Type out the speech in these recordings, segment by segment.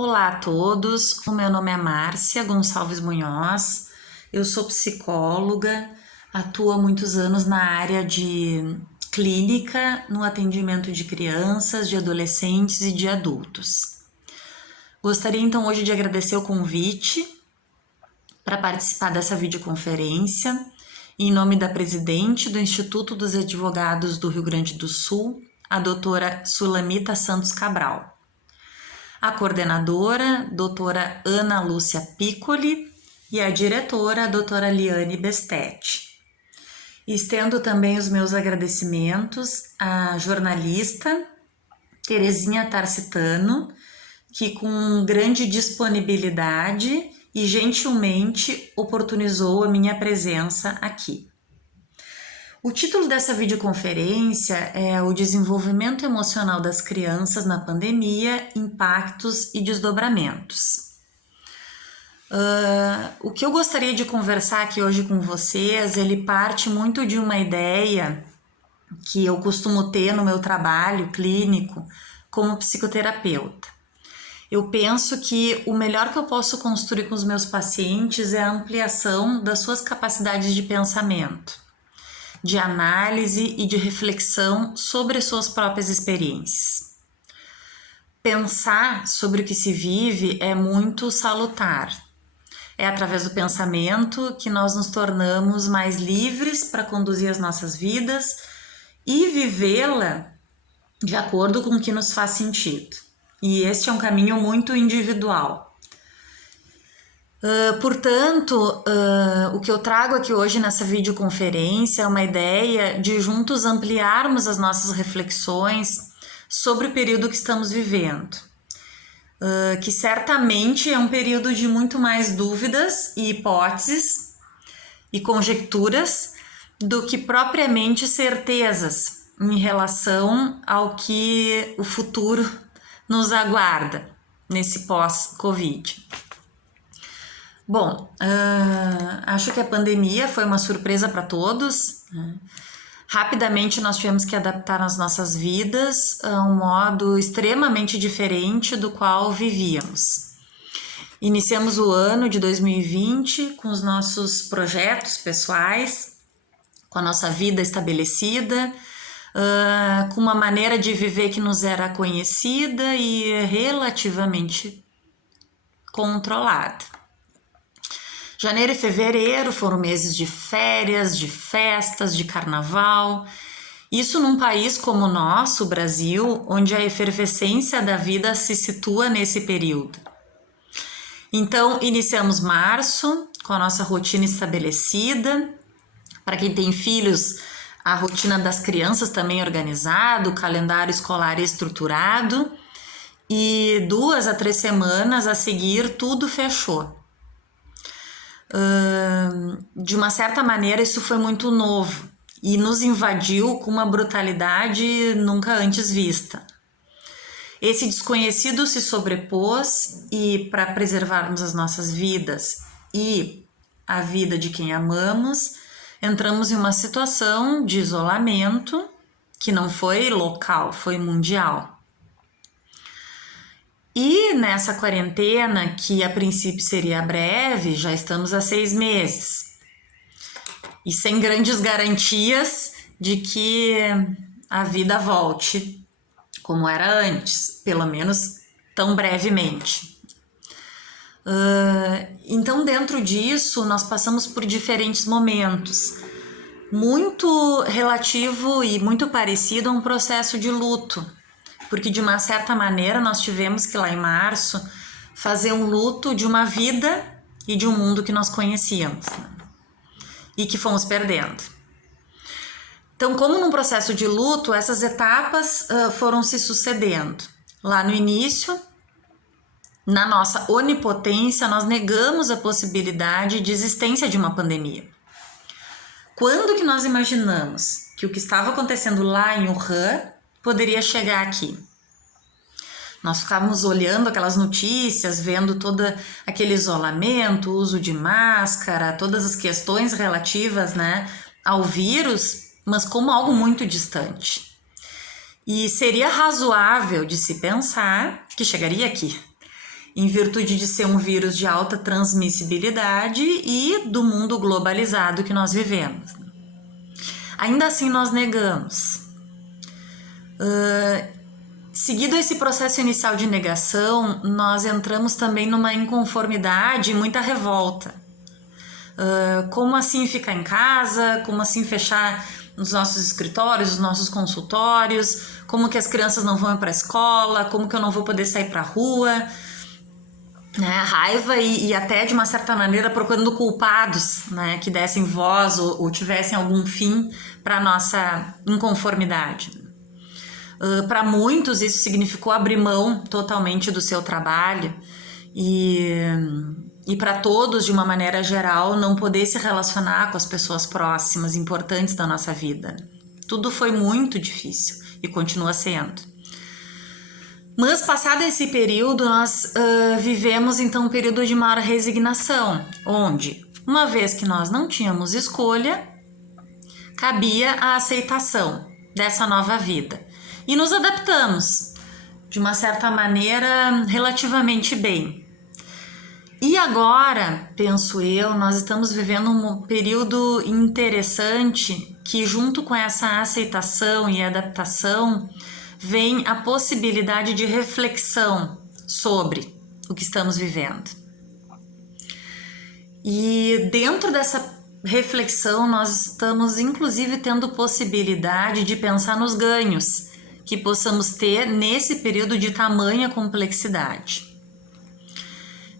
Olá a todos, o meu nome é Márcia Gonçalves Munhoz, eu sou psicóloga, atuo há muitos anos na área de clínica, no atendimento de crianças, de adolescentes e de adultos. Gostaria então hoje de agradecer o convite para participar dessa videoconferência, em nome da presidente do Instituto dos Advogados do Rio Grande do Sul, a doutora Sulamita Santos Cabral. A coordenadora, doutora Ana Lúcia Piccoli, e a diretora, a doutora Liane Bestetti. Estendo também os meus agradecimentos à jornalista Terezinha Tarcitano, que com grande disponibilidade e gentilmente oportunizou a minha presença aqui. O título dessa videoconferência é o Desenvolvimento Emocional das Crianças na Pandemia, Impactos e Desdobramentos. O que eu gostaria de conversar aqui hoje com vocês, ele parte muito de uma ideia que eu costumo ter no meu trabalho clínico como psicoterapeuta. Eu penso que o melhor que eu posso construir com os meus pacientes é a ampliação das suas capacidades de pensamento, de análise e de reflexão sobre suas próprias experiências. Pensar sobre o que se vive é muito salutar. É através do pensamento que nós nos tornamos mais livres para conduzir as nossas vidas e vivê-la de acordo com o que nos faz sentido. E este é um caminho muito individual. Portanto, o que eu trago aqui hoje nessa videoconferência é uma ideia de juntos ampliarmos as nossas reflexões sobre o período que estamos vivendo, que certamente é um período de muito mais dúvidas e hipóteses e conjecturas do que propriamente certezas em relação ao que o futuro nos aguarda nesse pós-Covid. Bom, acho que a pandemia foi uma surpresa para todos, né? Rapidamente nós tivemos que adaptar as nossas vidas a um modo extremamente diferente do qual vivíamos. Iniciamos o ano de 2020 com os nossos projetos pessoais, com a nossa vida estabelecida, com uma maneira de viver que nos era conhecida e relativamente controlada. Janeiro e fevereiro foram meses de férias, de festas, de carnaval. Isso num país como o nosso, o Brasil, onde a efervescência da vida se situa nesse período. Então, iniciamos março com a nossa rotina estabelecida. Para quem tem filhos, a rotina das crianças também organizada, o calendário escolar estruturado. E 2 a 3 semanas a seguir, tudo fechou. De uma certa maneira isso foi muito novo e nos invadiu com uma brutalidade nunca antes vista. Esse desconhecido se sobrepôs e, para preservarmos as nossas vidas e a vida de quem amamos, entramos em uma situação de isolamento que não foi local, foi mundial. E nessa quarentena, que a princípio seria breve, já estamos há 6 meses. E sem grandes garantias de que a vida volte como era antes, pelo menos tão brevemente. Então, dentro disso, nós passamos por diferentes momentos, muito relativo e muito parecido a um processo de luto. Porque de uma certa maneira nós tivemos que lá em março fazer um luto de uma vida e de um mundo que nós conhecíamos, né? E que fomos perdendo. Então, como num processo de luto, essas etapas foram se sucedendo. Lá no início, na nossa onipotência, nós negamos a possibilidade de existência de uma pandemia. Quando que nós imaginamos que o que estava acontecendo lá em Wuhan poderia chegar aqui? Nós ficávamos olhando aquelas notícias, vendo todo aquele isolamento, uso de máscara, todas as questões relativas, né, ao vírus, mas como algo muito distante. E seria razoável de se pensar que chegaria aqui. em virtude de ser um vírus de alta transmissibilidade e do mundo globalizado que nós vivemos. Ainda assim, nós negamos. Seguido esse processo inicial de negação, nós entramos também numa inconformidade e muita revolta. Como assim ficar em casa? Como assim fechar os nossos escritórios, os nossos consultórios? Como que as crianças não vão para a escola? Como que eu não vou poder sair para a rua? Raiva e até de uma certa maneira procurando culpados, né, que dessem voz ou tivessem algum fim para nossa inconformidade. Para muitos isso significou abrir mão totalmente do seu trabalho e para todos, de uma maneira geral, não poder se relacionar com as pessoas próximas, importantes da nossa vida. Tudo foi muito difícil e continua sendo. Mas passado esse período, nós vivemos então um período de maior resignação, onde, uma vez que nós não tínhamos escolha, cabia a aceitação dessa nova vida. E nos adaptamos, de uma certa maneira, relativamente bem. E agora, penso eu, nós estamos vivendo um período interessante que, junto com essa aceitação e adaptação, vem a possibilidade de reflexão sobre o que estamos vivendo. E dentro dessa reflexão, nós estamos inclusive tendo possibilidade de pensar nos ganhos que possamos ter nesse período de tamanha complexidade.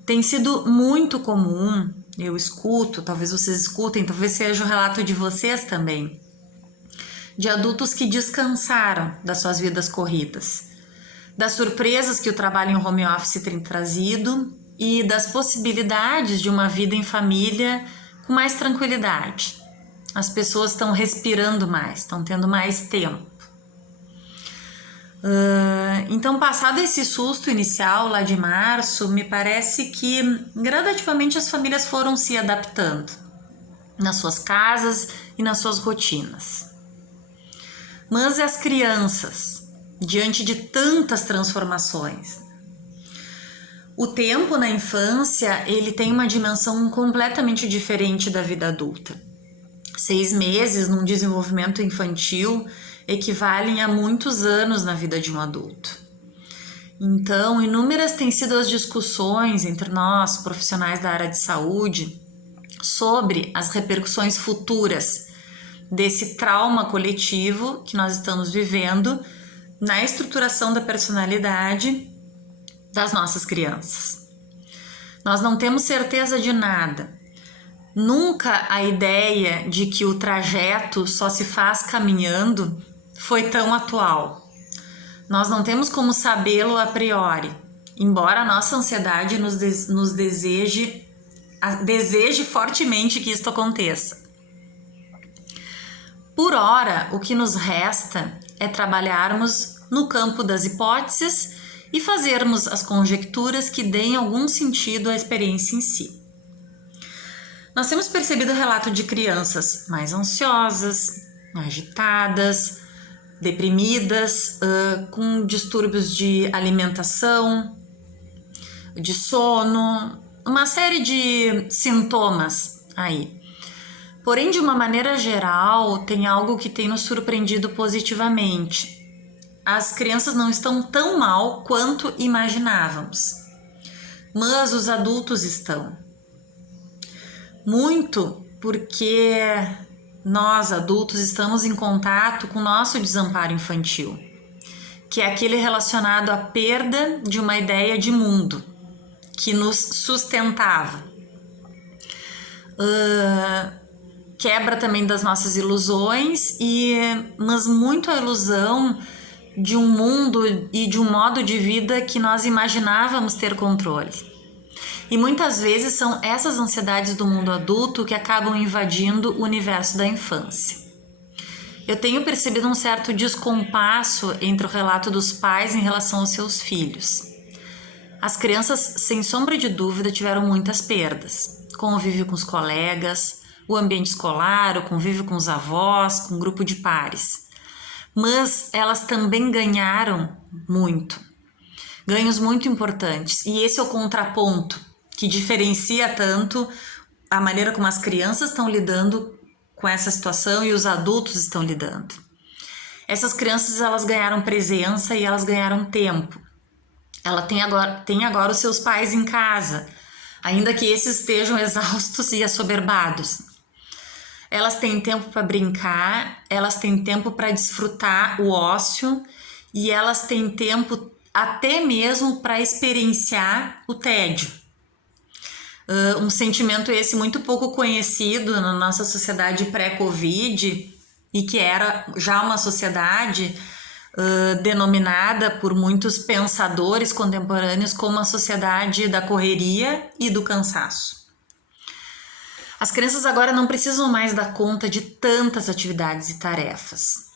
Tem sido muito comum, eu escuto, talvez vocês escutem, talvez seja o relato de vocês também, de adultos que descansaram das suas vidas corridas, das surpresas que o trabalho em home office tem trazido e das possibilidades de uma vida em família com mais tranquilidade. As pessoas estão respirando mais, estão tendo mais tempo. Então, passado esse susto inicial lá de março, me parece que gradativamente as famílias foram se adaptando nas suas casas e nas suas rotinas. Mas e as crianças, diante de tantas transformações? O tempo na infância, ele tem uma dimensão completamente diferente da vida adulta. 6 meses num desenvolvimento infantil equivalem a muitos anos na vida de um adulto. Então, inúmeras têm sido as discussões entre nós, profissionais da área de saúde, sobre as repercussões futuras desse trauma coletivo que nós estamos vivendo na estruturação da personalidade das nossas crianças. Nós não temos certeza de nada. Nunca a ideia de que o trajeto só se faz caminhando foi tão atual. Nós não temos como sabê-lo a priori, embora a nossa ansiedade nos deseje fortemente que isto aconteça. Por ora, o que nos resta é trabalharmos no campo das hipóteses e fazermos as conjecturas que deem algum sentido à experiência em si. Nós temos percebido o relato de crianças mais ansiosas, agitadas, deprimidas, com distúrbios de alimentação, de sono, uma série de sintomas aí. Porém, de uma maneira geral, tem algo que tem nos surpreendido positivamente. As crianças não estão tão mal quanto imaginávamos, mas os adultos estão. Muito porque nós, adultos, estamos em contato com o nosso desamparo infantil, que é aquele relacionado à perda de uma ideia de mundo que nos sustentava. Quebra também das nossas ilusões, mas muito a ilusão de um mundo e de um modo de vida que nós imaginávamos ter controle. E muitas vezes são essas ansiedades do mundo adulto que acabam invadindo o universo da infância. Eu tenho percebido um certo descompasso entre o relato dos pais em relação aos seus filhos. As crianças, sem sombra de dúvida, tiveram muitas perdas. Convívio com os colegas, o ambiente escolar, o convívio com os avós, com um grupo de pares. Mas elas também ganharam muito. ganhos muito importantes. E esse é o contraponto que diferencia tanto a maneira como as crianças estão lidando com essa situação e os adultos estão lidando. Essas crianças, elas ganharam presença e elas ganharam tempo. Ela tem agora os seus pais em casa, ainda que esses estejam exaustos e assoberbados. Elas têm tempo para brincar, elas têm tempo para desfrutar o ócio e elas têm tempo até mesmo para experienciar o tédio. Um sentimento esse muito pouco conhecido na nossa sociedade pré-Covid e que era já uma sociedade denominada por muitos pensadores contemporâneos como a sociedade da correria e do cansaço. As crianças agora não precisam mais dar conta de tantas atividades e tarefas.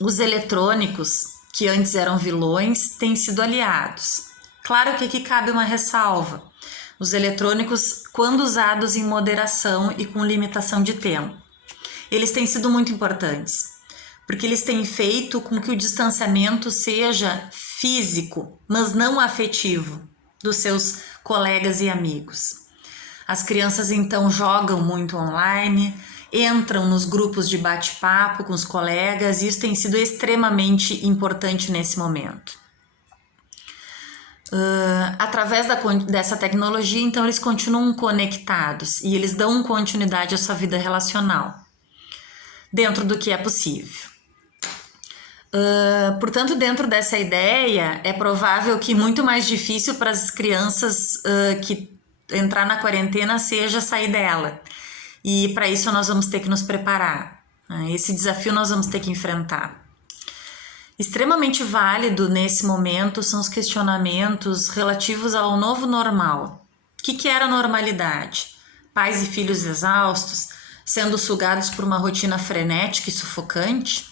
Os eletrônicos, que antes eram vilões, têm sido aliados. Claro que aqui cabe uma ressalva. Os eletrônicos, quando usados em moderação e com limitação de tempo, eles têm sido muito importantes, porque eles têm feito com que o distanciamento seja físico, mas não afetivo, dos seus colegas e amigos. As crianças então jogam muito online, entram nos grupos de bate-papo com os colegas, e isso tem sido extremamente importante nesse momento. Através dessa tecnologia, então, eles continuam conectados e eles dão continuidade à sua vida relacional, dentro do que é possível. Portanto, dentro dessa ideia, é provável que muito mais difícil para as crianças que entrar na quarentena seja sair dela. E para isso nós vamos ter que nos preparar. Esse desafio nós vamos ter que enfrentar. Extremamente válido nesse momento são os questionamentos relativos ao novo normal. O que era normalidade? Pais e filhos exaustos, sendo sugados por uma rotina frenética e sufocante?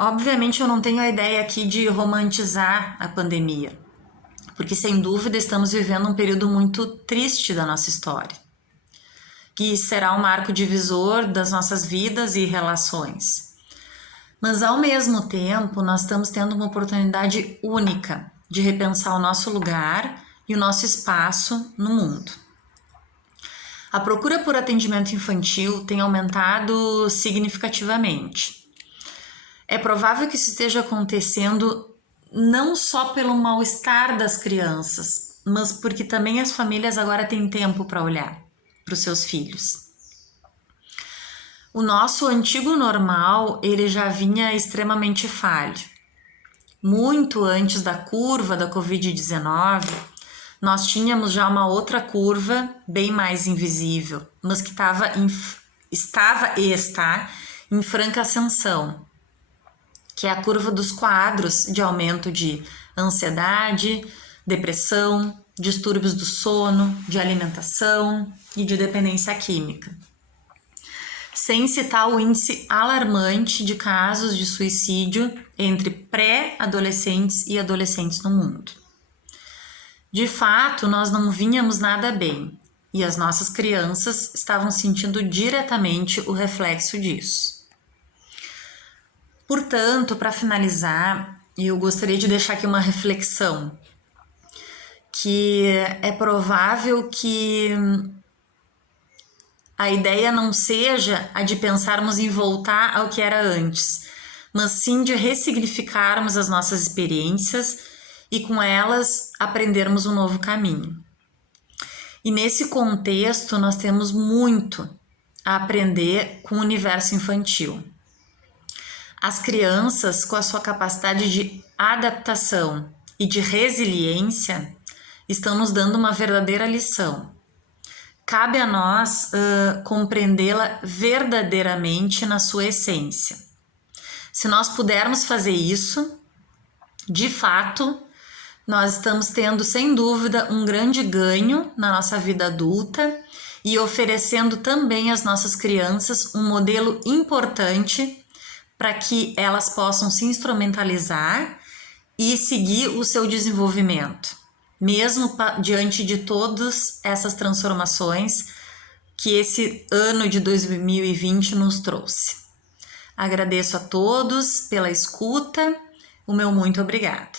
Obviamente eu não tenho a ideia aqui de romantizar a pandemia, porque sem dúvida estamos vivendo um período muito triste da nossa história, que será um marco divisor das nossas vidas e relações. Mas, ao mesmo tempo, nós estamos tendo uma oportunidade única de repensar o nosso lugar e o nosso espaço no mundo. A procura por atendimento infantil tem aumentado significativamente. É provável que isso esteja acontecendo não só pelo mal-estar das crianças, mas porque também as famílias agora têm tempo para olhar para os seus filhos. O nosso antigo normal, ele já vinha extremamente falho. Muito antes da curva da Covid-19, nós tínhamos já uma outra curva bem mais invisível, mas que estava e está em franca ascensão, que é a curva dos quadros de aumento de ansiedade, depressão, distúrbios do sono, de alimentação e de dependência química. Sem citar o índice alarmante de casos de suicídio entre pré-adolescentes e adolescentes no mundo. De fato, nós não vinhamos nada bem, e as nossas crianças estavam sentindo diretamente o reflexo disso. Portanto, para finalizar, eu gostaria de deixar aqui uma reflexão, que é provável que a ideia não seja a de pensarmos em voltar ao que era antes, mas sim de ressignificarmos as nossas experiências e com elas aprendermos um novo caminho. E nesse contexto nós temos muito a aprender com o universo infantil. As crianças, com a sua capacidade de adaptação e de resiliência, estão nos dando uma verdadeira lição. Cabe a nós compreendê-la verdadeiramente na sua essência. Se nós pudermos fazer isso, de fato, nós estamos tendo, sem dúvida, um grande ganho na nossa vida adulta e oferecendo também às nossas crianças um modelo importante para que elas possam se instrumentalizar e seguir o seu desenvolvimento, mesmo diante de todas essas transformações que esse ano de 2020 nos trouxe. Agradeço a todos pela escuta, o meu muito obrigado.